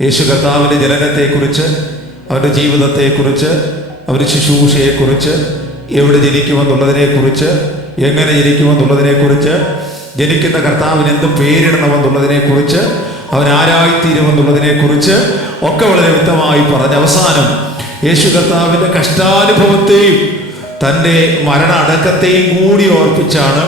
യേശു കർത്താവിന്റെ ജനനത്തെക്കുറിച്ച് അവരുടെ ജീവിതത്തെക്കുറിച്ച് അവരുടെ ശുശ്രൂഷയെക്കുറിച്ച് എവിടെ ജനിക്കുമെന്നുള്ളതിനെക്കുറിച്ച് എങ്ങനെ ജനിക്കുമെന്നുള്ളതിനെക്കുറിച്ച് ജനിക്കുന്ന കർത്താവിന് എന്ത് പേരിടണമെന്നുള്ളതിനെക്കുറിച്ച് അവൻ ആരായിത്തീരുമെന്നുള്ളതിനെക്കുറിച്ച് ഒക്കെ വളരെ വ്യക്തമായി പറഞ്ഞ അവസാനം യേശു കർത്താവിന്റെ കഷ്ടാനുഭവത്തെയും തന്റെ മരണ അടക്കത്തെയും കൂടി ഓർപ്പിച്ചാണ്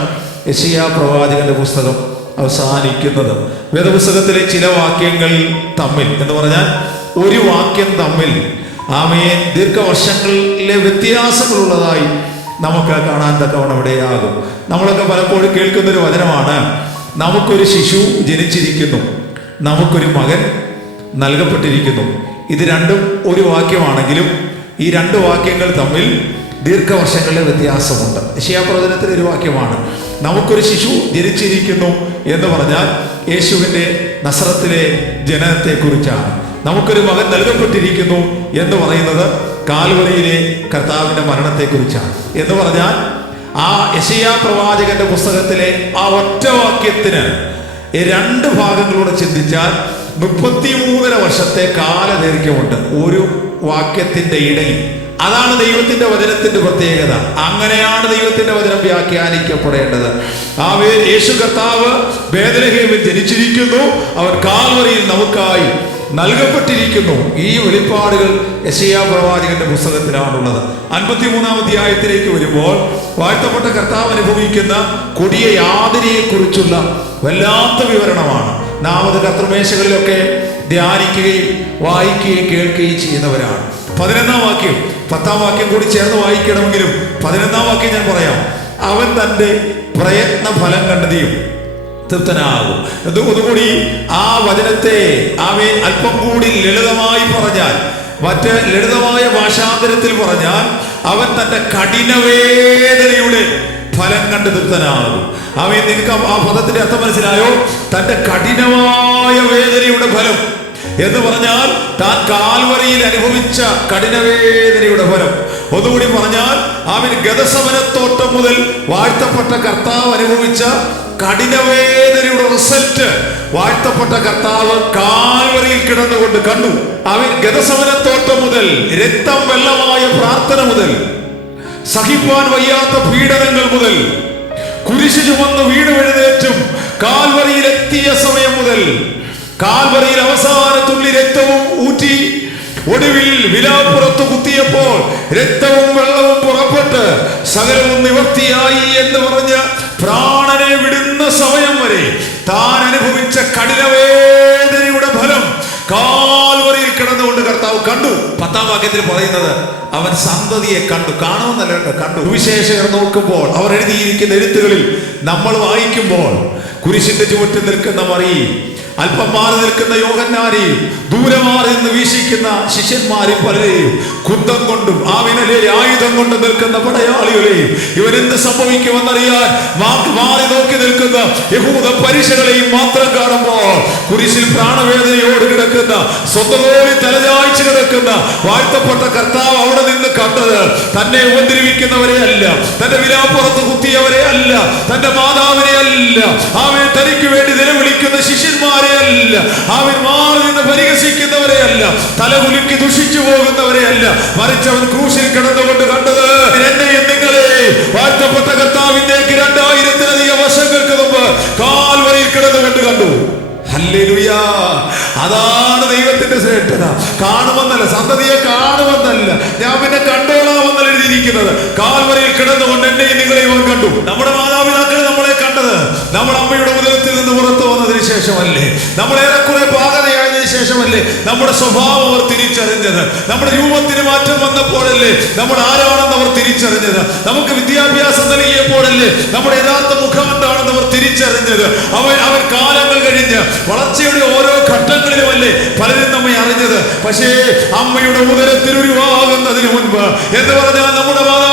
യശിയ പ്രവാചകന്റെ പുസ്തകം അവസാനിക്കുന്നത്. വേദപുസ്തകത്തിലെ ചില വാക്യങ്ങൾ തമ്മിൽ. എന്ന് പറഞ്ഞാൽ ഒരു വാക്യം തമ്മിൽ. ആമയെ ദീർഘവർഷങ്ങളിലെ വ്യത്യാസങ്ങളുള്ളതായി നമുക്ക് കാണാൻ തക്കവണ്ണം ഇവിടെയാകും നമ്മളൊക്കെ പലപ്പോഴും കേൾക്കുന്ന ഒരു വചനമാണ് നമുക്കൊരു ശിശു ജനിച്ചിരിക്കുന്നു. നമുക്കൊരു മകൻ നൽകപ്പെട്ടിരിക്കുന്നു. ഇത് രണ്ടും ഒരു വാക്യമാണെങ്കിലും ഈ രണ്ട് വാക്യങ്ങൾ തമ്മിൽ ദീർഘവർഷങ്ങളിലെ വ്യത്യാസമുണ്ട്. യശയാപ്രവചനത്തിലെ ഒരു വാക്യമാണ് നമുക്കൊരു ശിശു ജനിച്ചിരിക്കുന്നു എന്ന് പറഞ്ഞാൽ യേശുവിന്റെ നസ്രത്തിലെ ജനനത്തെക്കുറിച്ചാണ്. നമുക്കൊരു മകൻ നൽകപ്പെട്ടിരിക്കുന്നു എന്ന് പറയുന്നത് കാൽവറിയിലെ കർത്താവിന്റെ മരണത്തെക്കുറിച്ചാണ്. എന്ന് പറഞ്ഞാൽ ആ യശയാ പ്രവാചകന്റെ പുസ്തകത്തിലെ ആ ഒറ്റ വാക്യത്തിന് രണ്ട് ഭാഗങ്ങളൂടെ ചിന്തിച്ചാൽ മുപ്പത്തിമൂന്നര വർഷത്തെ കാലദൈർഘ്യമുണ്ട്. ഒരു വാക്യത്തിന്റെ ഇടയിൽ അതാണ് ദൈവത്തിന്റെ വചനത്തിന്റെ പ്രത്യേകത. അങ്ങനെയാണ് ദൈവത്തിന്റെ വചനം വ്യാഖ്യാനിക്കപ്പെടേണ്ടത്. ആ യേശു കർത്താവ് വേദനഹേമിൽ ജനിച്ചിരിക്കുന്നു. അവൻ കാൽവറിയിൽ നമുക്കായി നൽകപ്പെട്ടിരിക്കുന്നു. ഈ വെളിപ്പാടുകൾ യശയാ പ്രവാചകന്റെ പുസ്തകത്തിലാണുള്ളത്. അൻപത്തിമൂന്നാം അധ്യായത്തിലേക്ക് വരുമ്പോൾ വാഴ്ത്തപ്പെട്ട കർത്താവ് അനുഭവിക്കുന്ന കൊടിയ യാതിരയെ കുറിച്ചുള്ള വല്ലാത്ത വിവരണമാണ്. നാം അത് ധ്യാനിക്കുകയും വായിക്കുകയും കേൾക്കുകയും ചെയ്യുന്നവരാണ്. പതിനൊന്നാം വാക്യം. പത്താം വാക്യം കൂടി ചേർന്ന് വായിക്കണമെങ്കിലും പതിനൊന്നാം വാക്യം ഞാൻ പറയാം. അവൻ തന്റെ പ്രയത്ന ഫലം കണ്ടതിയും തൃപ്തനാകും. അതുകൂടി ആ വചനത്തെ അവൻ അല്പം കൂടി ലളിതമായി പറഞ്ഞാൽ മറ്റ് ലളിതമായ ഭാഷാന്തരത്തിൽ പറഞ്ഞാൽ അവൻ തന്റെ കഠിനവേദനയുടെ ഫലം കണ്ട് തൃപ്തനാകും. അവൻ നിങ്ങൾക്ക് ആ പദത്തിന്റെ അർത്ഥം മനസ്സിലായോ? തന്റെ കഠിനമായ വേദനയുടെ ഫലം. എന്ന് പറഞ്ഞാൽ താൻ കാൽവറിയിൽ അനുഭവിച്ച കഠിനവേദനയുടെ ഫലം. ഒന്നുകൂടി പറഞ്ഞാൽ അവൻ ഗതസമനത്തോട്ടം മുതൽ വാഴ്ത്തപ്പെട്ട കർത്താവ് അനുഭവിച്ച കഠിനവേദനയുടെ റിസൾട്ട് വാഴ്ത്തപ്പെട്ട കർത്താവ് കാൽവറിയിൽ കിടന്നുകൊണ്ട് കണ്ടു. അവൻ ഗതസമനത്തോട്ടം മുതൽ രക്തം വെള്ളമായ പ്രാർത്ഥന മുതൽ സഹിപ്പാൻ വയ്യാത്ത പീഡനങ്ങൾ മുതൽ കുരിശു ചുമന്ന് വീട് എഴുന്നേറ്റും കാൽവറിയിലെത്തിയ സമയം മുതൽ കാൽവറിയിൽ അവസാന തുള്ളി രക്തവും ഊറ്റി ഒടുവിൽ വിലാപ്പുറത്ത് കുത്തിയപ്പോൾ രക്തവും വെള്ളവും പുറപ്പെട്ട് സകലവും നിവർത്തിയായി എന്ന് പറഞ്ഞ് പ്രാണനെ വിടുന്ന സമയം വരെ താൻ അനുഭവിച്ച കഠിനവേദനയുടെ ഫലം കാൽവറിയിൽ കിടന്നുകൊണ്ട് കർത്താവ് കണ്ടു. പത്താം വാക്യത്തിൽ പറയുന്നത് അവൻ സന്തതിയെ കണ്ടു. കാണുമെന്നല്ല കണ്ടു. സുവിശേഷകർ നോക്കുമ്പോൾ അവർ എഴുതിയിരിക്കുന്ന എഴുത്തുകളിൽ നമ്മൾ വായിക്കുമ്പോൾ കുരിശിന്റെ ചുവട്ടിൽ നിൽക്കുന്ന മറി അല്പം മാറി നിൽക്കുന്ന യോഹന്നാരെയും ദൂരെ എന്ന് നിന്ന് വീശിക്കുന്ന ശിഷ്യന്മാരെ പലരെയും കുന്തം കൊണ്ടും ആവിനലെ ആയുധം കൊണ്ട് നിൽക്കുന്ന പടയാളികളെയും ഇവരെന്ത് സംഭവിക്കുമെന്നറിയാൻ മാറി നോക്കി നിൽക്കുന്ന യഹൂദ പരീക്ഷകളെയും മാത്രം കാണുമ്പോൾ കുരിശിൽ പ്രാണവേദനയോട് കിടക്കുന്ന സ്വന്തമോടി തലചായ്ച്ചു കിടക്കുന്ന വാഴ്ത്തപ്പെട്ട കർത്താവ് അവിടെ നിന്ന് കണ്ടത് തന്നെ ഉപദ്രവിക്കുന്നവരെ അല്ല തന്റെ വിലാപ്പുറത്ത് കുത്തിയവരെ അല്ല തന്റെ മാതാവിനെ അല്ല. അവൻ തനിക്ക് വേണ്ടി നിലവിളിക്കുന്ന ശിഷ്യന്മാരെ അല്ല. അവൻ മാറി നിന്ന് പരിഹസിക്കുന്നവരെ തലകുലുക്കി ദുഷിച്ചു പോകുന്നവരെ അല്ല. മറിച്ച് അവൻ ക്രൂശിൽ കിടന്നുകൊണ്ട് കണ്ടത് എന്നെയും നിങ്ങളെ വാഴ്ത്തപ്പെട്ട കർത്താവിന്റേക്ക് രണ്ടായിരത്തിലധികം വർഷങ്ങൾക്ക് മുമ്പ് കാൽവരിയിൽ കിടന്നുകൊണ്ട് കണ്ടു അതാണ് ദൈവത്തിന്റെ ശ്രേഷ്ഠത. കാണുമെന്നല്ല സന്തതിയെ കാണുമെന്നല്ല. ഞാൻ പിന്നെ കണ്ടോളാമെന്നല്ല എഴുതിയിരിക്കുന്നത്. കാൽവരയിൽ കിടന്നുകൊണ്ട് എന്നെയും നിങ്ങളെയും അവൻ കണ്ടു. നമ്മുടെ മാതാപിതാക്കൾ നമ്മളെ കണ്ടത്. നമ്മൾ അമ്മയുടെ ഉദരത്തിൽ നിന്ന് പുറത്തു വന്നതിന് ശേഷമല്ലേ. നമ്മൾ ഏറെക്കുറെ പാകതയായതിനു ശേഷമല്ലേ നമ്മുടെ സ്വഭാവം അവർ തിരിച്ചറിഞ്ഞത്? നമ്മുടെ രൂപത്തിന് മാറ്റം വന്നപ്പോഴല്ലേ നമ്മൾ ആരാണെന്ന് അവർ തിരിച്ചറിഞ്ഞത്? നമുക്ക് വിദ്യാഭ്യാസം നൽകിയപ്പോഴല്ലേ നമ്മുടെ യഥാർത്ഥ മുഖം എന്താണെന്ന് അവർ തിരിച്ചറിഞ്ഞത്? അവൻ അവൻ കാലങ്ങൾ കഴിഞ്ഞ് വളർച്ചയുടെ ഓരോ ഘട്ടങ്ങളിലും ഘട്ടങ്ങളിലുമല്ലേ പലരും നമ്മെ അറിഞ്ഞത്? പക്ഷേ അമ്മയുടെ ഉദരത്തിൽ ഉരുവാകുന്നതിന് മുൻപ് എന്ന് പറഞ്ഞാൽ നമ്മുടെ അവരുടെ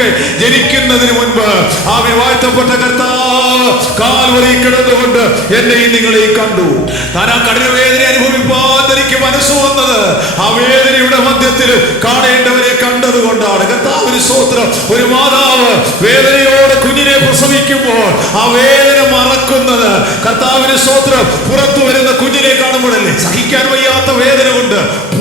ഒക്കെ ജനിക്കുന്നതിന് മുൻപ് അവൻ വാഴ്ത്തപ്പെട്ട കർത്താവ് കാൽവറി കിടന്നുകൊണ്ട് എന്നെയും നിങ്ങളെയും കണ്ടു. താൻ ആ കഠിന വേദന അനുഭവിപ്പാൻ തനിക്ക് മനസ്സ് വന്നത് ആ വേദനയുടെ മധ്യത്തിൽ കാണേണ്ടവരെ കണ്ടത് കൊണ്ടാണ് കൊണ്ടാണ് കർത്താവിന് സ്വോത്രം ഒരു മാതാവ് വേദനയോടെ കുഞ്ഞിനെ പ്രസവിക്കുമ്പോൾ ആ വേദന മറക്കുന്നത് കർത്താവിന് സ്വോത്രം പുറത്തു വരുന്ന കുഞ്ഞിനെ കാണുമ്പോഴല്ലേ സഹിക്കാൻ വയ്യാത്ത വേദന കൊണ്ട്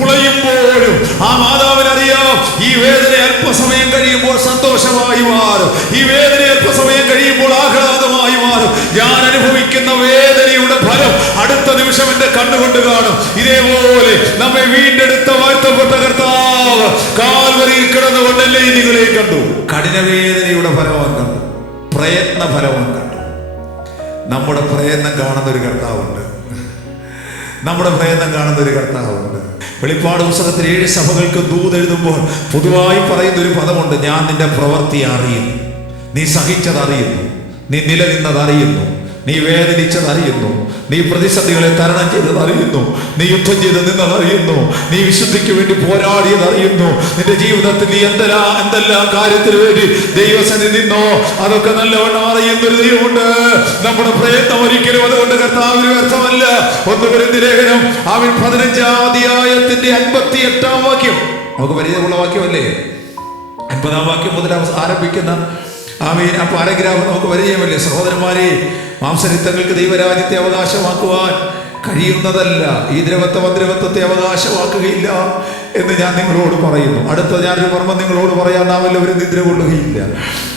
പുളയുമ്പോഴും ആ മാതാവിനറിയാം ഈ വേദന അല്പസമയം കഴിയുമ്പോൾ സന്തോഷമായി മാറും. ഈ വേദന അല്പസമയം കഴിയുമ്പോൾ ആഹ്ലാദമായി മാറും. ഞാൻ അനുഭവിക്കുന്ന വേദനയുടെ ഫലം അടുത്ത നിമിഷം എന്റെ കണ്ണുകൊണ്ട് കാണും. ഇതേപോലെ നമ്മെ വീണ്ടെടുത്ത വാഴ്ത്തപ്പെട്ട കർത്താവ് കാൽവരിയിൽ കിടന്നുകൊണ്ടല്ലേ നിങ്ങളെ കണ്ടു? കഠിനവേദനയുടെ ഫലമാണ് കണ്ടു. പ്രയത്ന ഫലമാണ് കണ്ടു. നമ്മുടെ പ്രയത്നം കാണുന്ന ഒരു കർത്താവുണ്ട്. നമ്മുടെ പ്രയത്നം കാണുന്ന ഒരു കർത്താവുണ്ട്. വെളിപ്പാട് പുസ്തകത്തിൽ ഏഴ് സഭകൾക്ക് ദൂത് എഴുതുമ്പോൾ പൊതുവായി പറയുന്ന ഒരു പദമുണ്ട് ഞാൻ നിന്റെ പ്രവൃത്തി അറിയുന്നു. നീ സഹിച്ചത് അറിയുന്നു നീ നിലനിന്നത് അറിയുന്നു നീ വേദനിച്ചത് അറിയുന്നു നീ പ്രതിസന്ധികളെ തരണം ചെയ്തത് അറിയുന്നു നീ യുദ്ധം ചെയ്ത് നിന്നത് അറിയുന്നു നീ വിശുദ്ധിക്ക് വേണ്ടി പോരാടിയത് അറിയുന്നു നിന്റെ ജീവിതത്തിൽ നീ എന്തെല്ലാം എന്തെല്ലാം കാര്യത്തിന് വേണ്ടി ദൈവസന്നിധി നിന്നോ? അതൊക്കെ നല്ലവണ്ണം അറിയുന്ന ഒരു ദൈവമുണ്ട്. നമ്മുടെ പ്രയത്നം ഒരിക്കലും അതുകൊണ്ട് കർത്താവിന് വ്യർത്ഥമല്ല. ഒന്ന് വരുന്ന ലേഖനം അവൻ പതിനഞ്ചാം അധ്യായത്തിന്റെ അൻപത്തി എട്ടാം വാക്യം. നമുക്ക് പരിചയമുള്ള വാക്യമല്ലേ? അൻപതാം വാക്യം മുതൽ ആരംഭിക്കുന്ന ആമീൻ. ആ പാരഗ്രാഫ് നമുക്ക് പരിചയമല്ലേ? സഹോദരന്മാരെ മാംസരിത്തങ്ങൾക്ക് ദൈവരാജ്യത്തെ അവകാശമാക്കുവാൻ കഴിയുന്നതല്ല. ഈ ദ്രവത്വം അദ്രവത്വത്തെ അവകാശമാക്കുകയില്ല. എന്ന് ഞാൻ നിങ്ങളോട് പറയുന്നു. അടുത്ത ഞാനൊരു മർമ്മം നിങ്ങളോട് പറയാൻ നാം എല്ലാവരും നിദ്ര കൊള്ളുകയില്ല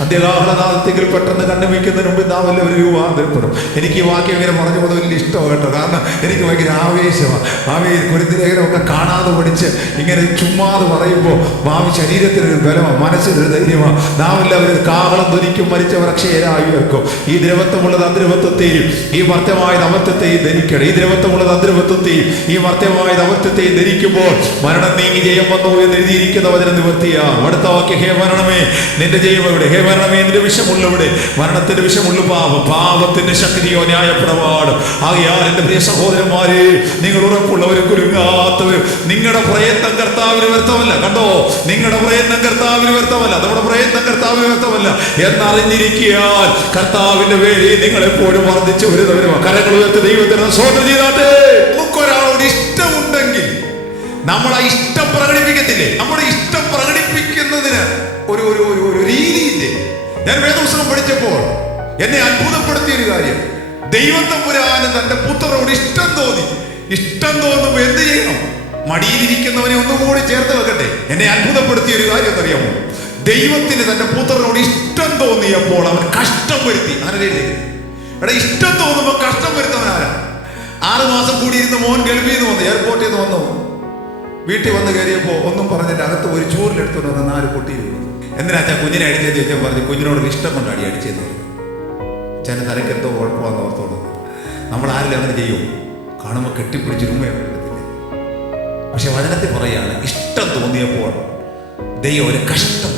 അദ്ദേഹത്തെങ്കിൽ പെട്ടെന്ന് കണ്ടുപിടിക്കുന്നതിന് മുമ്പ് നാം എല്ലാവരും രൂപാന്തരപ്പെടും എനിക്ക് ഈ വാക്യം ഇങ്ങനെ പറഞ്ഞു പോകുന്നത് വലിയ ഇഷ്ടമാണ് കേട്ടോ. കാരണം എനിക്ക് ഭയങ്കര ആവേശമാണ്. ഭാവി കുരുത്തിലേഖനമൊക്കെ കാണാതെ പഠിച്ച് ഇങ്ങനെ ചുമ്മാതെ പറയുമ്പോൾ ഭാവി ശരീരത്തിനൊരു ബലമാണ് മനസ്സിനൊരു ധൈര്യമാണ്. നാം എല്ലാവരും കാഹളം ധരിക്കും മരിച്ചവർ അക്ഷയരായി വെക്കും. ഈ ദ്രവത്വമുള്ളത് അദ്രവത്വത്തെയും ഈ മർത്യമായത് അമത്വത്തെയും ധരിക്കണം. ഈ ദ്രവത്വമുള്ളത് അദ്രവത്വത്തെയും ഈ മർത്യമായത് അമത്വത്തെയും ധരിക്കുമ്പോൾ മരണം നീങ്ങി ജയം വന്നു എന്ന് എഴുതിയിരിക്കുന്ന വചനം നിവർത്തിയാ. അടുത്ത വാക്യ ഹേ മരണമേ നിന്റെ ജയം എവിടെ? ഹേ മരണമേ നിന്റെ വിഷമുള്ളവിടെ മരണത്തിന്റെ വിഷമുള്ള പാവ പാപത്തിന്റെ ശക്തിയോ ന്യായപ്രവാട് ആകയാൽ എന്റെ പ്രിയ സഹോദരന്മാരെ നിങ്ങൾ ഉറപ്പുള്ളവരും കുരുങ്ങാത്തവരും നിങ്ങളുടെ പ്രയത്നം കർത്താവിന് വ്യർത്ഥമല്ല കണ്ടോ? നിങ്ങളുടെ പ്രയത്നം കർത്താവിന് വ്യർത്ഥമല്ല നമ്മുടെ പ്രയത്നം കർത്താവിന് വ്യർത്ഥമല്ല. എന്നറിഞ്ഞിരിക്കാൻ കർത്താവിന്റെ പേര് നിങ്ങൾ എപ്പോഴും വർദ്ധിച്ചു വരുന്നവരും കരങ്ങൾ ഉയർത്തി ദൈവത്തിന് സ്വന്തം ചെയ്താട്ടെ. നമ്മൾ ആ ഇഷ്ടം പ്രകടിപ്പിക്കത്തില്ലേ? നമ്മുടെ ഇഷ്ടം പ്രകടിപ്പിക്കുന്നതിന് ഒരു ഒരു ഒരു ഒരു രീതിയില്ലേ? ഞാൻ വേദപുസ്തകം പഠിച്ചപ്പോൾ എന്നെ അത്ഭുതപ്പെടുത്തിയ ഒരു കാര്യം. ദൈവത്തമ്പുരാന് തന്റെ പുത്രനോട് ഇഷ്ടം തോന്നി. ഇഷ്ടം തോന്നുമ്പോൾ എന്ത് ചെയ്യണം? മടിയിലിരിക്കുന്നവനെ ഒന്നുകൂടി ചേർത്ത് വെക്കട്ടെ എന്നെ അത്ഭുതപ്പെടുത്തിയ ഒരു കാര്യം എന്നറിയാമോ? ദൈവത്തിന് തന്റെ പുത്രനോട് ഇഷ്ടം തോന്നിയപ്പോൾ അവൻ കഷ്ടം വരുത്തി. അങ്ങനെ എടാ ഇഷ്ടം തോന്നുമ്പോൾ കഷ്ടം വരുത്തവൻ ആരാ ആറ് മാസം കൂടി ഇരുന്ന് മോൻ ഗൾഫിൽ നിന്ന് വന്നു എയർപോർട്ടിൽ നിന്ന് വന്നു. വീട്ടിൽ വന്ന് കയറിയപ്പോൾ ഒന്നും പറഞ്ഞിട്ട് അകത്ത് ഒരു ചൂരിലെടുത്തു വന്ന നാല് പൊട്ടി വീണു. എന്തിനാച്ചാ കുഞ്ഞിനെ അടിച്ചത് ചോദിച്ചാൽ പറഞ്ഞു കുഞ്ഞിനോട് ഇഷ്ടം കൊണ്ട് അടി അടിച്ചെന്ന് പറഞ്ഞു. ചില തലയ്ക്ക് എന്തോ കുഴപ്പമാണെന്ന് ഓർത്തോളൂ നമ്മൾ ആരിലും അങ്ങനെ ചെയ്യും? കാണുമ്പോൾ കെട്ടിപ്പിടിച്ച് രൂപയാണ് പക്ഷെ വചനത്തിൽ പറയുകയാണ് ഇഷ്ടം തോന്നിയപ്പോൾ ദൈവം ഒരു കഷ്ടം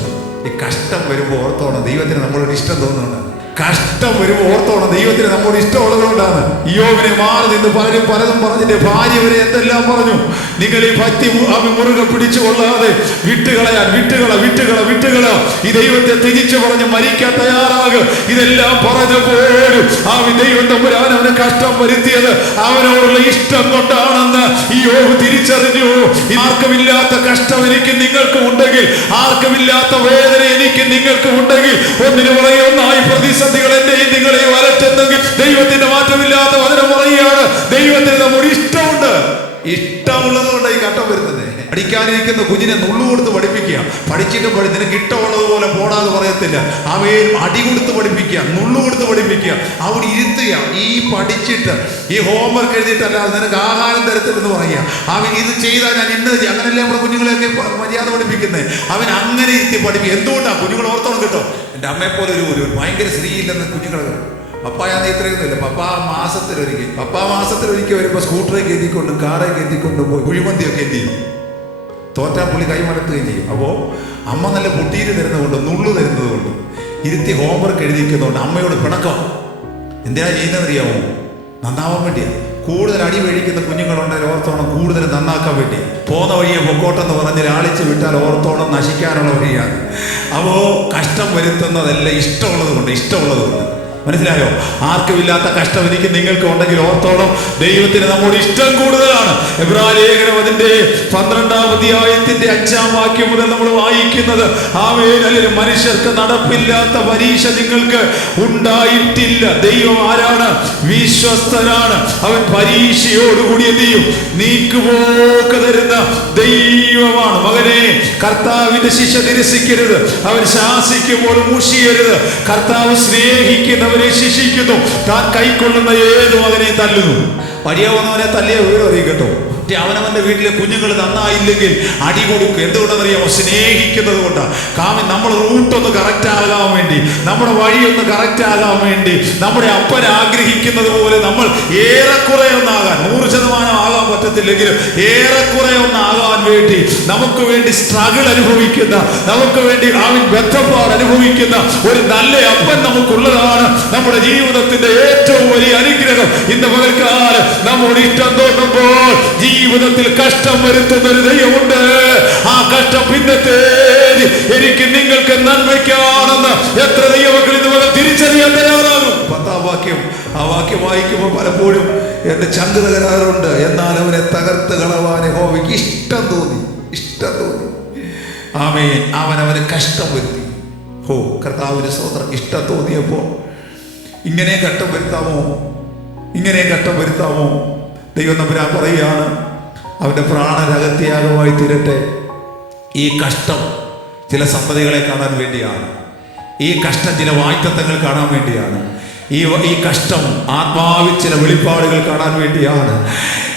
ഈ കഷ്ടം വരുമ്പോൾ ഓർത്തോണം ദൈവത്തിന് നമ്മളൊരു ഇഷ്ടം തോന്നുന്നുണ്ട് കഷ്ടം വരുമ്പോൾ ഓർത്തോണം ദൈവത്തിന് നമ്മോട് ഇഷ്ടമുള്ളതുകൊണ്ടാണ് യോവിനെ മാറി നിന്ന് പലരും പലതും പറഞ്ഞിട്ട് ഭാര്യ വരെ എന്തെല്ലാം പറഞ്ഞു? നിങ്ങൾ ഈ ഭക്തി അവൻ മുറുകെ പിടിച്ചു കൊള്ളാതെ വിട്ടുകളയാൻ വിട്ടുകള വിട്ടുകള വിട്ടുകള. ഈ ദൈവത്തെ തിരിച്ചു പറഞ്ഞ് മരിക്കാൻ തയ്യാറാകുക ഇതെല്ലാം പറഞ്ഞു പറഞ്ഞപ്പോഴും ആ ദൈവം തമ്പുരാൻ അവന് കഷ്ടം വരുത്തിയത് അവനോടുള്ള ഇഷ്ടം കൊണ്ടാണെന്ന് ഈ യോവ് തിരിച്ചറിഞ്ഞു. ആർക്കുമില്ലാത്ത കഷ്ടം എനിക്ക് നിങ്ങൾക്കും ഉണ്ടെങ്കിൽ ആർക്കുമില്ലാത്ത വേദന എനിക്ക് നിങ്ങൾക്കും ഉണ്ടെങ്കിൽ ഒന്നിനു പറയൊന്നായി ഒന്നായി പ്രതിസന്ധികൾ എന്റെയും നിങ്ങളെയും വരട്ടെന്നെങ്കിൽ ദൈവത്തിന്റെ പഠിക്കാനിരിക്കുന്ന കുഞ്ഞിനെ നുള്ളു കൊടുത്ത് പഠിപ്പിക്കുക. പഠിച്ചിട്ട് പഠി നിനക്ക് ഇഷ്ടമുള്ളത് പോലെ പോടാതെ പറയത്തില്ല. അവയെ അടി കൊടുത്ത് പഠിപ്പിക്കുക നുള്ളു കൊടുത്ത് പഠിപ്പിക്കുക. അവിടെ ഇരുത്തുക. ഈ പഠിച്ചിട്ട് ഈ ഹോംവർക്ക് എഴുതിയിട്ടല്ലാതെ നിനക്ക് ആഹാരം തരത്തില്ലെന്ന് പറയുക. അവൻ ഇത് ചെയ്താൽ ഞാൻ ഇന്ന് അങ്ങനെയല്ലേ നമ്മുടെ കുഞ്ഞുങ്ങളെയൊക്കെ മര്യാദ പഠിപ്പിക്കുന്നത് അവൻ അങ്ങനെ ഇരുത്തി പഠിപ്പിക്കുക എന്തുകൊണ്ടാണ് കുഞ്ഞുങ്ങൾ ഓർത്തോണം കേട്ടോ. എന്റെ അമ്മയെ പോലെ ഒരു ഒരു ഭയങ്കര സ്ത്രീയില്ലെന്ന് കുഞ്ഞുങ്ങൾ പപ്പായാന്ന് ഇത്രയൊന്നുമില്ല പപ്പ മാസത്തിലൊരിക്കൽ പപ്പ മാസത്തിലൊരിക്കൽ വരുമ്പോൾ സ്കൂട്ടറെ കയറ്റിക്കൊണ്ടും കാറെ കയറ്റിക്കൊണ്ടും പോയി. കുഴിമന്തിയൊക്കെ ചെയ്യും? തോറ്റാ പുള്ളി കൈമലത്തുകയും ചെയ്യും. അപ്പോൾ അമ്മ നല്ല പൊട്ടീര് തരുന്നതുകൊണ്ട് നുള്ളു തരുന്നത് കൊണ്ട് ഇരുത്തി ഹോംവർക്ക് എഴുതിക്കുന്നതുകൊണ്ട് അമ്മയോട് പിണക്കം. എന്തിനാ ചെയ്യുന്നതെന്നറിയാമോ? നന്നാവാൻ വേണ്ടിയാ. കൂടുതൽ അടി വേഴിക്കുന്ന കുഞ്ഞുങ്ങളുണ്ടെങ്കിൽ ഓർത്തോണം കൂടുതൽ നന്നാക്കാൻ വേണ്ടി. പോന്ന വഴിയെ പൊക്കോട്ടെന്ന് പറഞ്ഞ് ലാളിച്ച് വിട്ടാൽ ഓർത്തോണം നശിക്കാനുള്ള വഴിയാണ്. അപ്പോൾ കഷ്ടം വരുത്തുന്നതല്ല ഇഷ്ടമുള്ളത് കൊണ്ട് ഇഷ്ടമുള്ളത് കൊണ്ട് മനസ്സിലായോ? ആർക്കുമില്ലാത്ത കഷ്ടം എനിക്ക് നിങ്ങൾക്ക് ഉണ്ടെങ്കിൽ ഓർത്തോളം ദൈവത്തിന് നമ്മോട് ഇഷ്ടം കൂടുതലാണ്. എബ്രാലേഖനം ലേഖനം അതിന്റെ പന്ത്രണ്ടാം അധ്യായത്തിന്റെ അഞ്ചാം വാക്യം മുതൽ നമ്മൾ വായിക്കുന്നത്? ആ വേനലിൽ മനുഷ്യർക്ക് നടപ്പില്ലാത്ത പരീക്ഷ നിങ്ങൾക്ക് ഉണ്ടായിട്ടില്ല. ദൈവം ആരാണ്? വിശ്വസ്തനാണ്. അവൻ പരീക്ഷയോടുകൂടി എന്ത് ചെയ്യും? നീക്കുപോക്ക് തരുന്ന ദൈവമാണ്. മകനെ കർത്താവിന്റെ ശിക്ഷ നിരസിക്കരുത്. അവൻ ശാസിക്കുമ്പോൾ മുഷിയരുത് കർത്താവ് സ്നേഹിക്കുന്നവരെ ശിക്ഷിക്കുന്നു. താൻ കൈക്കൊള്ളുന്ന ഏത് മകനെ തല്ലുന്നു. വഴിയാവുന്നവനെ തല്ലിയ വീട് അറിയും കേട്ടോ അവനവന്റെ വീട്ടിലെ കുഞ്ഞുങ്ങൾ നന്നായില്ലെങ്കിൽ അടി കൊടുക്കും. എന്തുകൊണ്ടെന്നറിയാമോ? സ്നേഹിക്കുന്നത് കൊണ്ടാണ് കാമി നമ്മൾ റൂട്ടൊന്ന് കറക്റ്റ് ആകാൻ വേണ്ടി നമ്മുടെ വഴിയൊന്ന് കറക്റ്റ് ആകാൻ വേണ്ടി നമ്മുടെ അപ്പൻ ആഗ്രഹിക്കുന്നത് പോലെ നമ്മൾ ഏറെക്കുറെ ഒന്നാകാൻ നൂറ് ശതമാനം ആകാൻ പറ്റത്തില്ലെങ്കിലും ഏറെക്കുറെ ഒന്നാകാൻ വേണ്ടി നമുക്ക് വേണ്ടി സ്ട്രഗിൾ അനുഭവിക്കുന്ന നമുക്ക് വേണ്ടി ആവിൻ ബന്ധപ്പാട് അനുഭവിക്കുന്ന ഒരു നല്ല അപ്പൻ നമുക്കുള്ളതാണ് നമ്മുടെ ജീവിതത്തിന്റെ ഏറ്റവും വലിയ അനുഗ്രഹം. ഇന്ന് പകൽക്കാലം നമ്മുടെ ഇഷ്ടം തോന്നുമ്പോൾ ജീവിതത്തിൽ കഷ്ടം വരുത്തുന്ന ഒരു ദൈവമുണ്ട്. ആ കഷ്ടം പിന്നത്തെ എനിക്ക് നിങ്ങൾക്ക് നന്മയ്ക്കാണെന്ന് എത്ര ദൈവമക്കൾ ഇന്ന് മുതൽ തിരിച്ചറിയാൻ തയ്യാറാകും. പത്താം വാക്യം ആ വാക്യം വായിക്കുമ്പോൾ പലപ്പോഴും എന്റെ ചങ്ക് തകരാറുണ്ട് എന്നാൽ അവനെ തകർത്ത് കളവാൻ ഹോവിക്ക് ഇഷ്ടം തോന്നി ഇഷ്ടം തോന്നി. ആമേ അവൻ അവന് കഷ്ടം വരുത്തി. ഹോ കർത്താവിന് സ്വതന്ത്രം ഇഷ്ടം തോന്നിയപ്പോ ഇങ്ങനെ ഘട്ടം വരുത്താമോ? ഇങ്ങനെ ഘട്ടം വരുത്താമോ? ദൈവം നമ്പരാൻ പറയുകയാണ്. അവന്റെ പ്രാണരഹത്യാഗമായി തീരട്ടെ. ഈ കഷ്ടം ചില സന്തതികളെ കാണാൻ വേണ്ടിയാണ്. ഈ കഷ്ടം ചില വായ്ത്തത്വങ്ങൾ കാണാൻ വേണ്ടിയാണ്. ഈ ഈ കഷ്ടം ആത്മാവിൽ ചില വെളിപ്പാടുകൾ കാണാൻ വേണ്ടിയാണ്.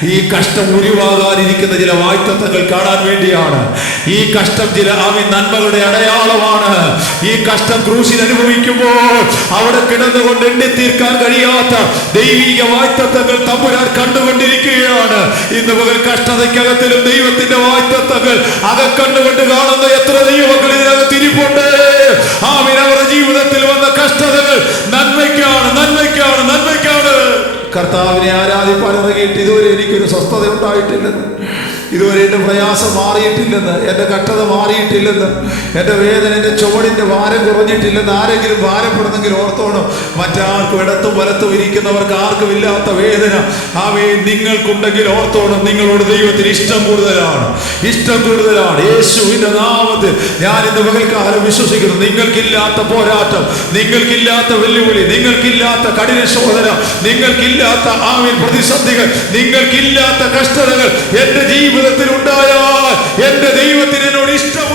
ഈ കഷ്ടം ഉരുവാകാതിരിക്കുന്ന ചില വായ്ത്തത്വങ്ങൾ കാണാൻ വേണ്ടിയാണ്. ഈ കഷ്ടം ചില അവി നന്മകളുടെ അടയാളമാണ്. ഈ കഷ്ടം ക്രൂശിൽ അനുഭവിക്കുമ്പോൾ അവിടെ കിടന്നുകൊണ്ട് എണ്ണി തീർക്കാൻ കഴിയാത്ത ദൈവിക വായ്ത്തത്വങ്ങൾ തമ്പുരാൻ കണ്ടുകൊണ്ടിരിക്കുകയാണ്. ഇന്ന് പകൽ കഷ്ടതയ്ക്കകത്തിലും ദൈവത്തിന്റെ വായ്ത്തത്വങ്ങൾ അകക്കണ്ടുകൊണ്ട് കാണുന്ന എത്ര ദൈവങ്ങൾ ആരാധിപ്പാൻ ഇറങ്ങിയിട്ട് ഇതുവരെ എനിക്കൊരു സ്വസ്ഥത ഉണ്ടായിട്ടില്ലെന്ന് ഇതുവരെ എന്റെ പ്രയാസം മാറിയിട്ടില്ലെന്ന് എന്റെ കട്ടത മാറിയിട്ടില്ലെന്ന് എന്റെ വേദന എന്റെ ചുവടിന്റെ ഭാരം കുറഞ്ഞിട്ടില്ലെന്ന് ആരെങ്കിലും ഭാരപ്പെടുന്നെങ്കിൽ ഓർത്തോണം. മറ്റാർക്കും ഇടത്തും വലത്തും ഇരിക്കുന്നവർക്ക് ആർക്കും ഇല്ലാത്ത വേദന. അവയെ നിങ്ങൾക്കുണ്ടെങ്കിൽ ഓർത്തോണം നിങ്ങളോട് ദൈവത്തിന് ഇഷ്ടം കൂടുതലാണ്. ഇഷ്ടം കൂടുതലാണ്. യേശുവിന്റെ നാമത്തിൽ ഞാൻ ഇന്ന് പകൽക്കാലം വിശ്വസിക്കുന്നു. നിങ്ങൾക്കില്ലാത്ത പോരാട്ടം നിങ്ങൾക്കില്ലാത്ത വെല്ലുവിളി നിങ്ങൾക്കില്ലാത്ത കഠിന ശോധന നിങ്ങൾക്കില്ലാത്ത ആവിൻ പ്രതിസന്ധികൾ നിങ്ങൾക്കില്ലാത്ത കഷ്ടതകൾ എന്റെ ജീവിതത്തിൽ ഉണ്ടായാൽ എന്റെ ദൈവത്തിന് എന്നോട് ഇഷ്ടം